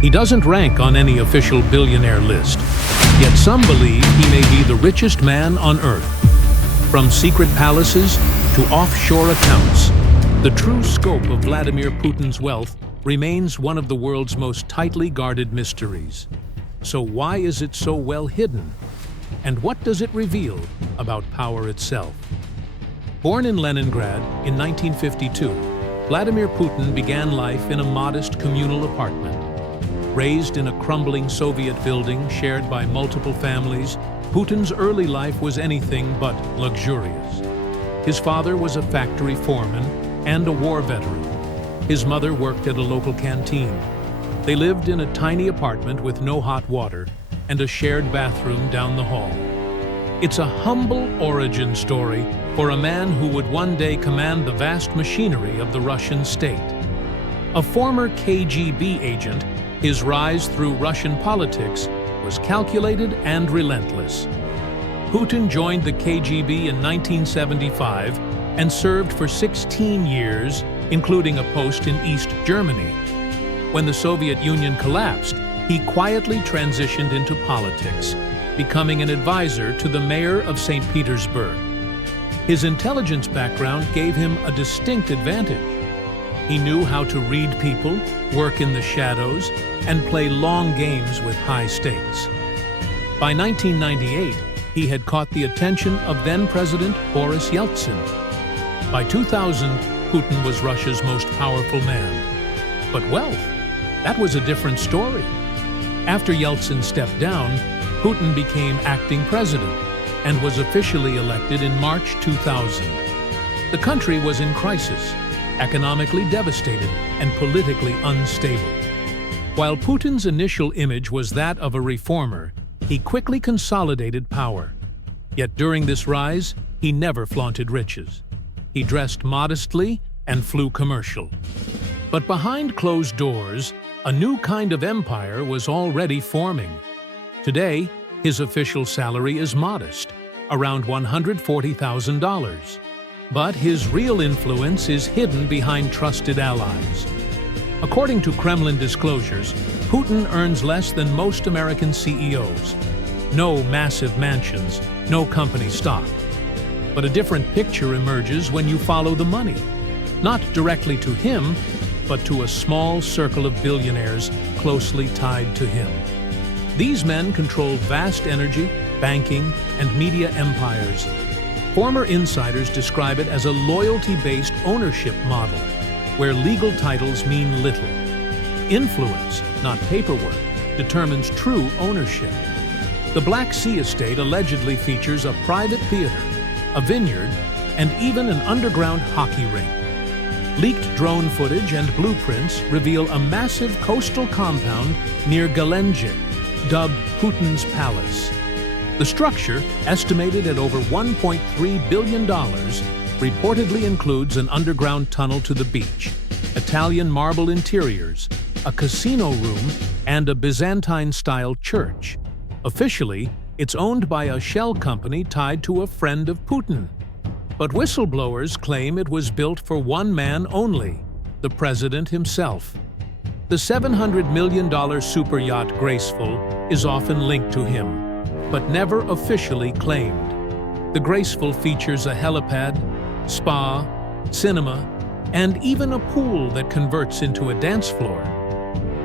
He doesn't rank on any official billionaire list, yet some believe he may be the richest man on Earth. From secret palaces to offshore accounts, the true scope of Vladimir Putin's wealth remains one of the world's most tightly guarded mysteries. So why is it so well hidden? And what does it reveal about power itself? Born in Leningrad in 1952, Vladimir Putin began life in a modest communal apartment. Raised in a crumbling Soviet building shared by multiple families, Putin's early life was anything but luxurious. His father was a factory foreman and a war veteran. His mother worked at a local canteen. They lived in a tiny apartment with no hot water and a shared bathroom down the hall. It's a humble origin story for a man who would one day command the vast machinery of the Russian state. A former KGB agent, his rise through Russian politics was calculated and relentless. Putin joined the KGB in 1975 and served for 16 years, including a post in East Germany. When the Soviet Union collapsed, he quietly transitioned into politics, becoming an advisor to the mayor of St. Petersburg. His intelligence background gave him a distinct advantage. He knew how to read people, work in the shadows, and play long games with high stakes. By 1998, he had caught the attention of then-President Boris Yeltsin. By 2000, Putin was Russia's most powerful man. But wealth, that was a different story. After Yeltsin stepped down, Putin became acting president and was officially elected in March 2000. The country was in crisis, economically devastated and politically unstable. While Putin's initial image was that of a reformer, he quickly consolidated power. Yet during this rise, he never flaunted riches. He dressed modestly and flew commercial. But behind closed doors, a new kind of empire was already forming. Today, his official salary is modest, around $140,000. But his real influence is hidden behind trusted allies. According to Kremlin disclosures, Putin earns less than most American CEOs. No massive mansions, no company stock. But a different picture emerges when you follow the money. Not directly to him, but to a small circle of billionaires closely tied to him. These men control vast energy, banking, and media empires. Former insiders describe it as a loyalty-based ownership model, where legal titles mean little. Influence, not paperwork, determines true ownership. The Black Sea estate allegedly features a private theater, a vineyard, and even an underground hockey rink. Leaked drone footage and blueprints reveal a massive coastal compound near Gelendzhik, dubbed Putin's Palace. The structure, estimated at over $1.3 billion, reportedly includes an underground tunnel to the beach, Italian marble interiors, a casino room, and a Byzantine-style church. Officially, it's owned by a shell company tied to a friend of Putin. But whistleblowers claim it was built for one man only, the president himself. The $700 million super yacht Graceful is often linked to him, but never officially claimed. The Graceful features a helipad, spa, cinema, and even a pool that converts into a dance floor.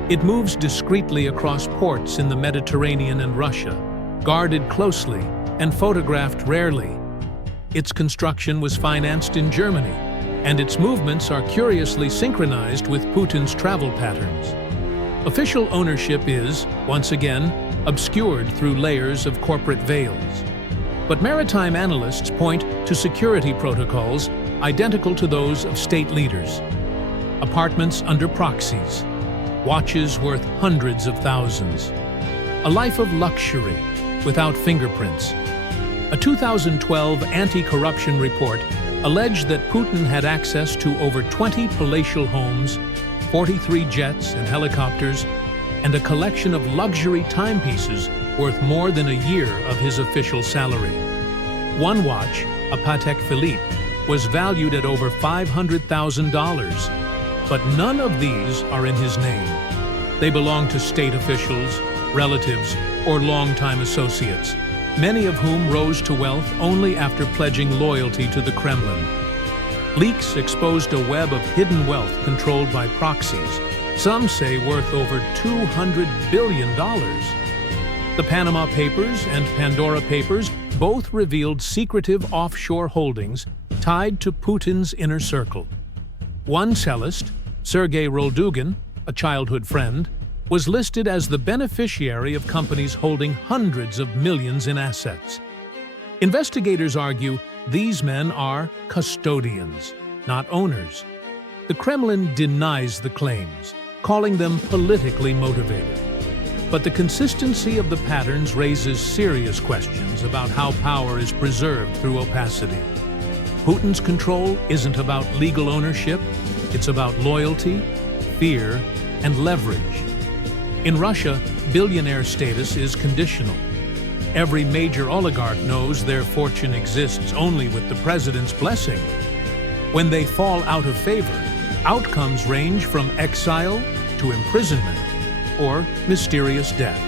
It moves discreetly across ports in the Mediterranean and Russia, guarded closely and photographed rarely. Its construction was financed in Germany, and its movements are curiously synchronized with Putin's travel patterns. Official ownership is, once again, obscured through layers of corporate veils. But maritime analysts point to security protocols identical to those of state leaders. Apartments under proxies, watches worth hundreds of thousands, a life of luxury without fingerprints. A 2012 anti-corruption report alleged that Putin had access to over 20 palatial homes, 43 jets and helicopters, and a collection of luxury timepieces worth more than a year of his official salary. One watch, a Patek Philippe, was valued at over $500,000, but none of these are in his name. They belong to state officials, relatives, or longtime associates, many of whom rose to wealth only after pledging loyalty to the Kremlin. Leaks exposed a web of hidden wealth controlled by proxies, some say worth over $200 billion. The Panama Papers and Pandora Papers both revealed secretive offshore holdings tied to Putin's inner circle. One cellist, Sergei Roldugin, a childhood friend, was listed as the beneficiary of companies holding hundreds of millions in assets. Investigators argue these men are custodians, not owners. The Kremlin denies the claims, calling them politically motivated. But the consistency of the patterns raises serious questions about how power is preserved through opacity. Putin's control isn't about legal ownership, it's about loyalty, fear, and leverage. In Russia, billionaire status is conditional. Every major oligarch knows their fortune exists only with the president's blessing. When they fall out of favor, outcomes range from exile to imprisonment or mysterious death.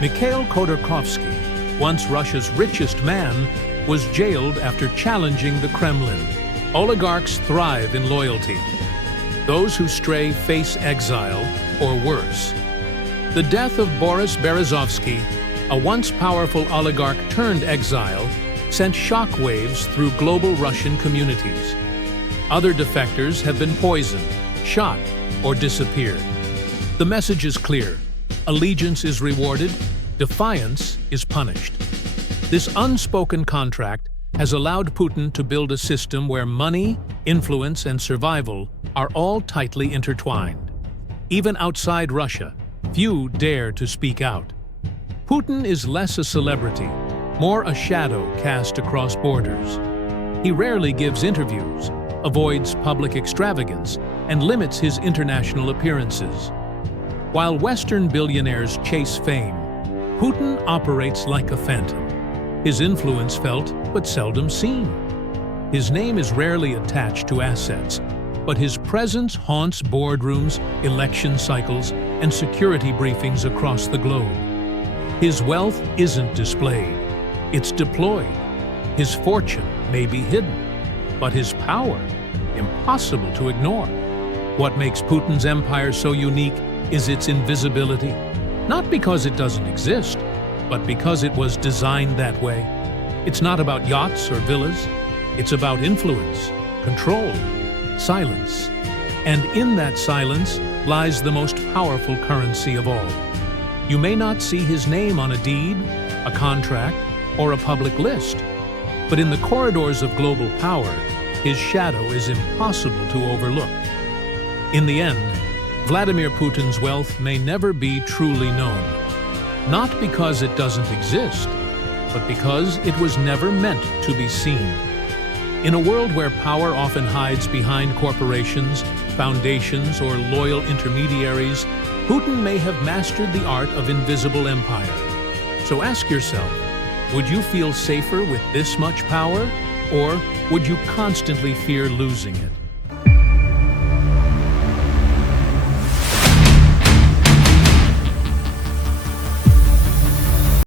Mikhail Khodorkovsky, once Russia's richest man, was jailed after challenging the Kremlin. Oligarchs thrive in loyalty. Those who stray face exile or worse. The death of Boris Berezovsky, a once powerful oligarch turned exile, sent shockwaves through global Russian communities. Other defectors have been poisoned, shot, or disappeared. The message is clear. Allegiance is rewarded, defiance is punished. This unspoken contract has allowed Putin to build a system where money, influence, and survival are all tightly intertwined. Even outside Russia, few dare to speak out. Putin is less a celebrity, more a shadow cast across borders. He rarely gives interviews, avoids public extravagance, and limits his international appearances. While Western billionaires chase fame, Putin operates like a phantom. His influence felt, but seldom seen. His name is rarely attached to assets, but his presence haunts boardrooms, election cycles, and security briefings across the globe. His wealth isn't displayed, it's deployed. His fortune may be hidden, but his power, impossible to ignore. What makes Putin's empire so unique is its invisibility, not because it doesn't exist, but because it was designed that way. It's not about yachts or villas, it's about influence, control, silence. And in that silence lies the most powerful currency of all. You may not see his name on a deed, a contract, or a public list, but in the corridors of global power, his shadow is impossible to overlook. In the end, Vladimir Putin's wealth may never be truly known, not because it doesn't exist, but because it was never meant to be seen. In a world where power often hides behind corporations, foundations, or loyal intermediaries, Putin may have mastered the art of invisible empire. So ask yourself, would you feel safer with this much power, or would you constantly fear losing it?